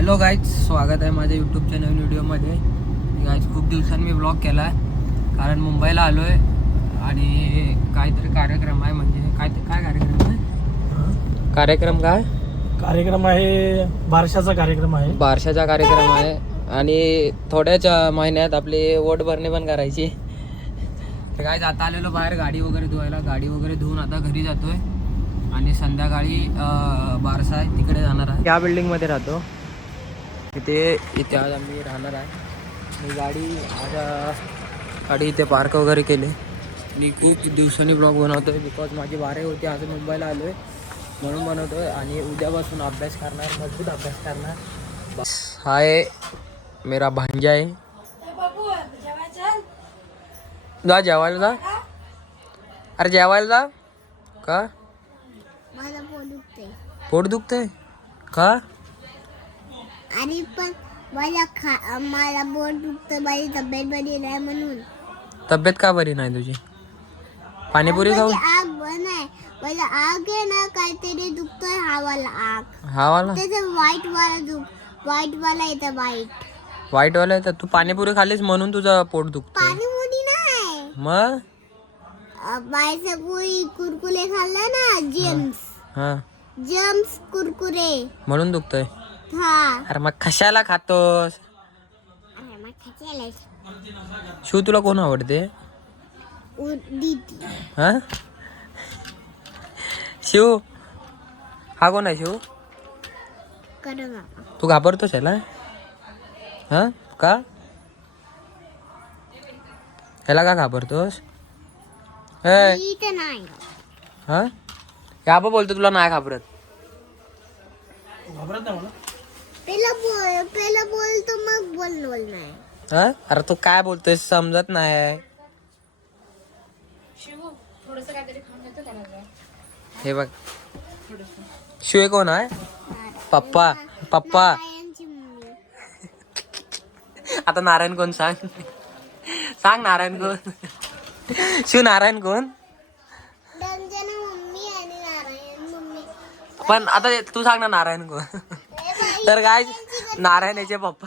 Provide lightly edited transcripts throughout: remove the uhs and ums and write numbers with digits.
Hello guys, स्वागत आहे माझ्या यूट्यूबच्या नवीन व्हिडिओमध्ये. गाईज खूप दिवसांनी मी ब्लॉग केला आहे कारण मुंबईला आलो आहे आणि काहीतरी कार्यक्रम आहे. म्हणजे काय कार्यक्रम आहे? कार्यक्रम आहे बारशाचा कार्यक्रम आहे. बारशाचा कार्यक्रम आहे आणि थोड्याच महिन्यात आपली वोट भरणी पण करायची. तर गाईज आता आलेलो बाहेर गाडी वगैरे धुवायला. गाडी वगैरे धुवून आता घरी जातोय आणि संध्याकाळी बारसा आहे तिकडे जाणार आहे. त्या बिल्डिंगमध्ये राहतो इथे आज आम्ही राहणार आहे. मी गाडी इथे पार्क वगैरे केले. मी खूप दिवसांनी ब्लॉग बनवतो आहे बिकॉज माझी वारे होती. आज मुंबईला आलो आहे म्हणून बनवतो आहे आणि उद्यापासून अभ्यास करणार, मजबूत अभ्यास करणार. हा आहे मेरा भांजा आहे. जा जेवायला जा. अरे जेवायला जा. का पोट दुखतंय का? आणि पण मला पोट दुखतं, माझी तब्येत बरी नाही म्हणून. तब्येत का बरी नाही तुझी? पाणीपुरी खाऊ. आग नाही, मला आग आहे ना, काहीतरी दुखतोय. हावाला त्याचं व्हाईट वाला येतं. वाईट वाला येतं. तू पाणीपुरी खाल्लीस म्हणून तुझं पोट दुखतं. पाणीपुरी नाही, मग बायचं कुरकुरे खाल्ला ना, जेम्स कुरकुरे म्हणून दुखतंय. हा. अरे मग कशाला खातोस? शिव तुला कोण आवडते? हा शिव हा कोण आहे? शिव तू घाबरतोस याला? हा का? याला का घाबरतोस? हा या बोलतो तुला नाही घाबरत. पहिला बोलतो मग बोल नाही. हा अरे तू काय बोलतोय समजत नाही. हे बघ शिव कोण आहे? पप्पा. नारायणची मम्मी. आता नारायण कोण सांग नारायण कोण? शिव नारायण कोण? रंजना मम्मी आणि नारायण मम्मी. पण आता तू सांग ना नारायण कोण? तर गाईस नारायणाचे पप्पा.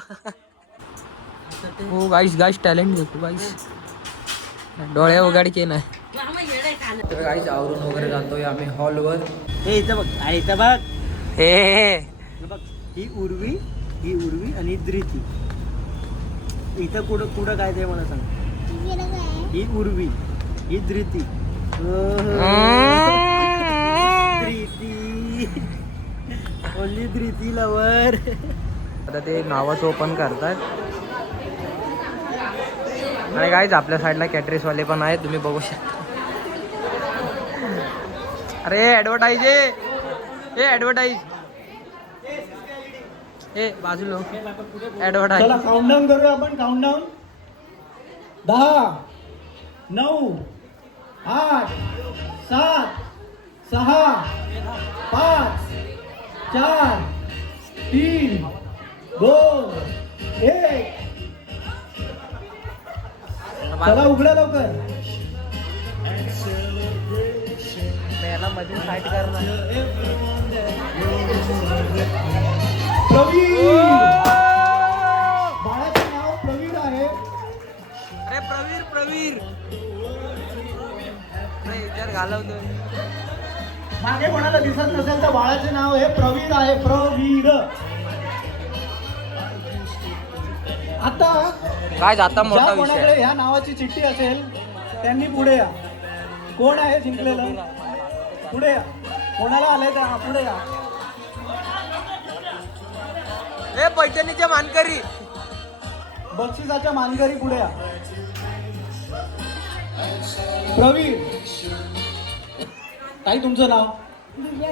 हो गाईस टॅलेंट देखो गाईस. डोळे उघडचे नाही. तर गाईस आवरून वगैरे जातोय आम्ही हॉलवर. हे इथं बघ हे बघ, ही उर्वी आणि धृती. इथं कुठं काय ते मला सांग. तिकडं काय? ही उर्वी, ही धृती. Only Dhriti lover. आता ते नावाचं ओपन करतात आणि गाईज आपल्या साईडला कॅटरेसवाले पण आहेत, तुम्ही बघू शकता. अरे ऍडव्हर्टाईज ऍडव्हर्टाईज बाजूला ऍडव्हर्टाईज. चला काउंटडाऊन करूया आपण. काउंटडाऊन 10 9 8 7 6 5 4 3 2 1. चला उघडा लवकर. मध्ये फाईट करणार. प्रवीर, बाळाचं नाव प्रवीर आहे. अरे प्रवीर घालवतोय. मागे कोणाला दिसत नसेल तर बाळाचे नाव हे प्रवीर आहे. प्रवीर. आता काय जाता मोठा ज्या विषय. कोणाकडे ह्या नावाची चिठ्ठी असेल त्यांनी पुढे या. कोण आहे जिंकलेलं? पुढे या. कोणाला आलंय त्या पुढे या. हे पैठणीच्या मानकरी. बक्षिसाच्या मानकरी पुढे या. प्रवीर, ताई तुमचं नाव? दिव्या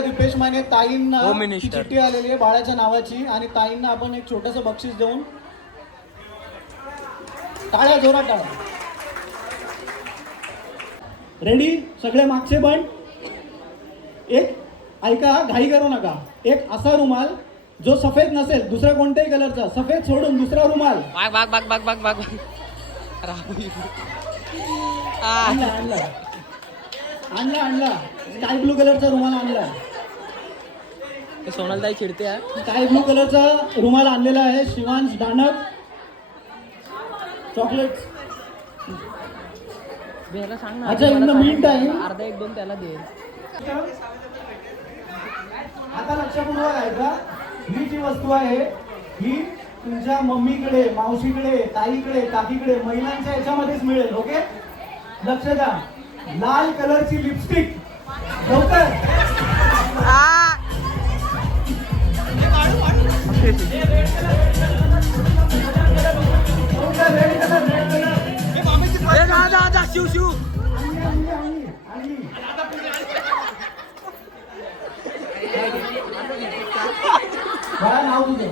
दीपेश माने. ताईंना होम मिनिस्टर. चिठ्ठी आलेली आहे बाळाच्या नावाची आणि ताईंना आपण एक छोटस बक्षीस देऊन टाळ्या, जोरात टाळ्या. रेडी सगळे मागचे पण. एक ऐका, घाई करू नका. एक असा रुमाल जो सफेद नसेल, दुसऱ्या कोणत्याही कलरचा, सफेद सोडून दुसरा रुमाल. बाग आणला स्काय ब्लू कलरचा रुमाल आणला. सोनालताई चिडते आहे. स्काय ब्लू कलरचा रुमाल आणलेला आहे शिवांश दानक. चॉकलेट. याला सांग ना. अच्छा, in the meantime- अर्धा 1-2 त्याला दे. आता लक्षपूर्वक आहे का, ही जी वस्तू आहे ही तुमच्या मम्मीकडे, मावशीकडे, ताईकडे, काकीकडे, महिलांच्या याच्यामध्येच मिळेल. ओके, लक्ष द्या. लाल कलरची लिपस्टिक लवकर. शिव शिव बघा नाव तुझं.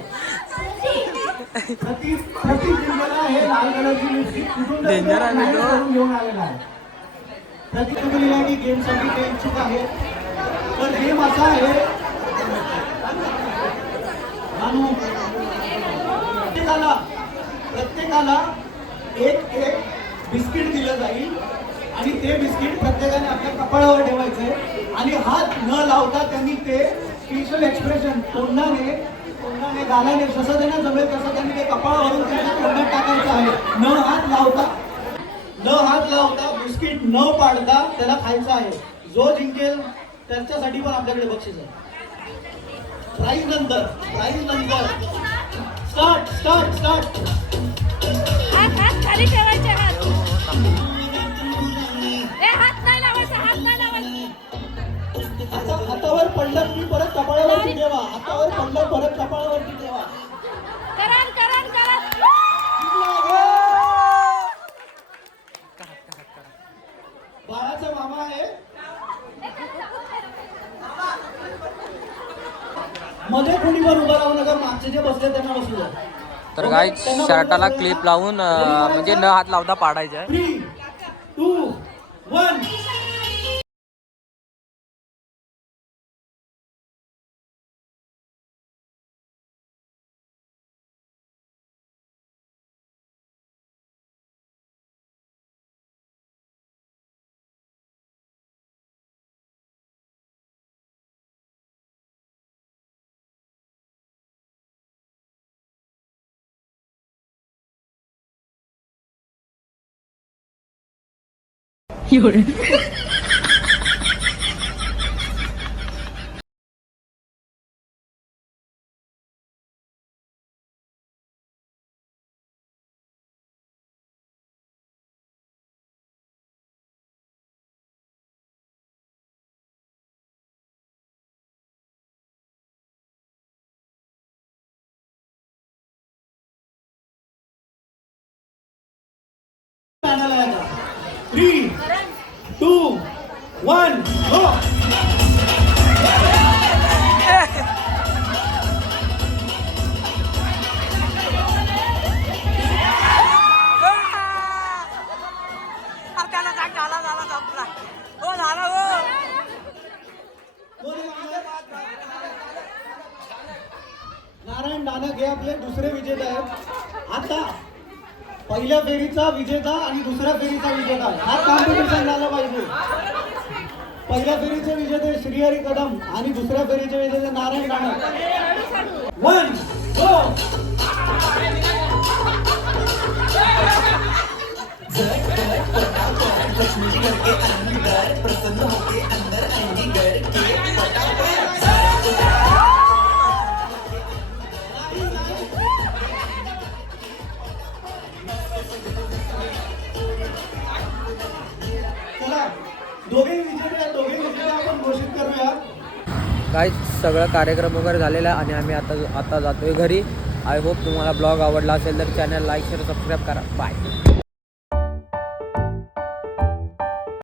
प्रतीक जिंकला हे लाल कलरची लिपस्टिक कुठून Danger आहे मी तो. घेऊन आलेला आहे. प्रतीक तुम्ही की गेमसाठी ते इच्छुक आहे. तर गेम असा आहे, प्रत्येकाला एक बिस्किट दिलं जाईल आणि ते बिस्किट प्रत्येकाने आपल्या कपाळावर ठेवायचंय आणि हात न लावता त्यांनी ते फेशियल एक्सप्रेशन तोंडाने गालाने जसं त्यांना जमेल तसं त्यांनी ते कपाळावरून त्यांच्या तोंडात टाकायचं आहे. न हात लावता बिस्किट न पाडता त्याला खायचं आहे. जो जिंकेल त्यांच्यासाठी पण आपल्याकडे बक्षीस आहे. प्राईज नंतर स्टार्ट. हात खाली ठेवायचे. हात नाही लावायचा. हातावर पडलं की परत कपाळावरती ठेवा. हातावर पडलं परत कपाळावरती ठेवा. करा. बाळाचा मामा आहे. मध्ये कोणी पण उभं राहू नका. मागचे जे बसले त्यांना बसू द्या. तर काय शर्टाला क्लिप लावून म्हणजे न हात लावता पाडायचं आहे. 3, 2, 1. आणायला लागा. 3, 2, 1, go. नारायण दानक हे आपले दुसरे विजेते आहेत. आता पहिल्या फेरीचा विजेता आणि दुसऱ्या फेरीचा विजेता हा कॉम्पिटिशन झालं पाहिजे. पहिल्या फेरीचे विजेते श्रीहरी कदम आणि दुसऱ्या फेरीचे विजेते नारायण दानक. 1, go. चला, दोघे विजेते आपण घोषित करूया. काय सगळं कार्यक्रम वगैरे झालेला आहे आणि आम्ही आता जातोय घरी. आय होप तुम्हाला ब्लॉग आवडला असेल तर चॅनल लाईक शेअर सबस्क्राईब करा. बाय.